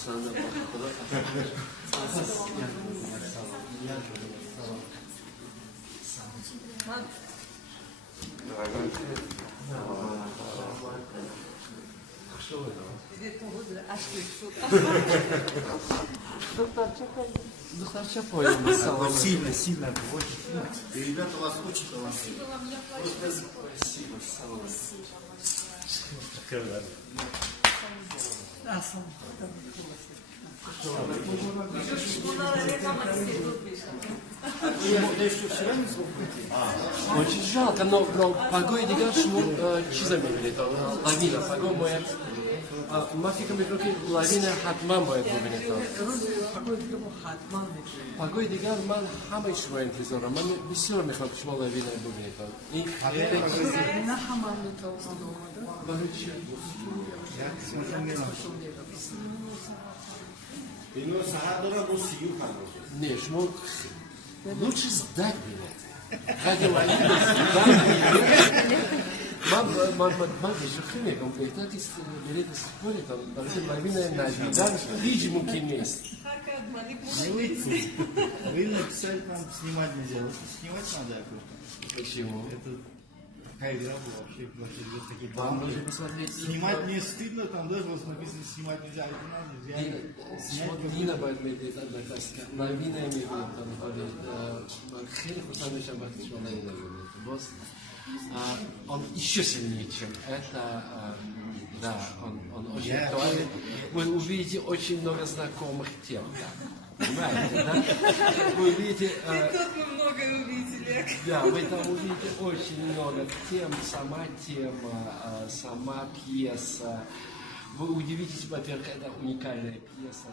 Sana bak. Духарча понял. Сильно, сильно. Ребята у вас очень талантливые. Спасибо, Салон. Очень жалко, но погой дигаш чизами билето. Лавина, погой моя. Мафика микроки лавина хатман боед бубинето. Погой дигар ман ҳамаи шумо интизора. Ман бисёр мехоҳам ки шумо лавина бубинето. Ин на ҳаман метавонад омада. Ино саҳар дора бо 30 пардоз. не, шумо лучше сдать билет. Ради лавина сдать билет. Ман бешухи мекунам, беҳтар ки билети супори там, барои лавина надидан ҳеҷ мумкин нест. Вы написали, там снимать нельзя. Снимать надо, я просто. Почему? Это какая игра была вообще? Такие Вам нужно посмотреть. Снимать не стыдно, там даже вот написано снимать нельзя, это надо взять. Дина боед медиҳед албатта, лавина мегӯям там хеле хурсанд мешам вақти шумо лавина мебинед. Боз он еще сильнее, чем это. Да, он очень актуальный. Вы увидите очень много знакомых тем. Понимаете, да? Вы увидите... Тут мы много увидели. Да, вы там увидите очень много тем, сама тема, сама пьеса. Вы удивитесь, во-первых, это уникальная пьеса.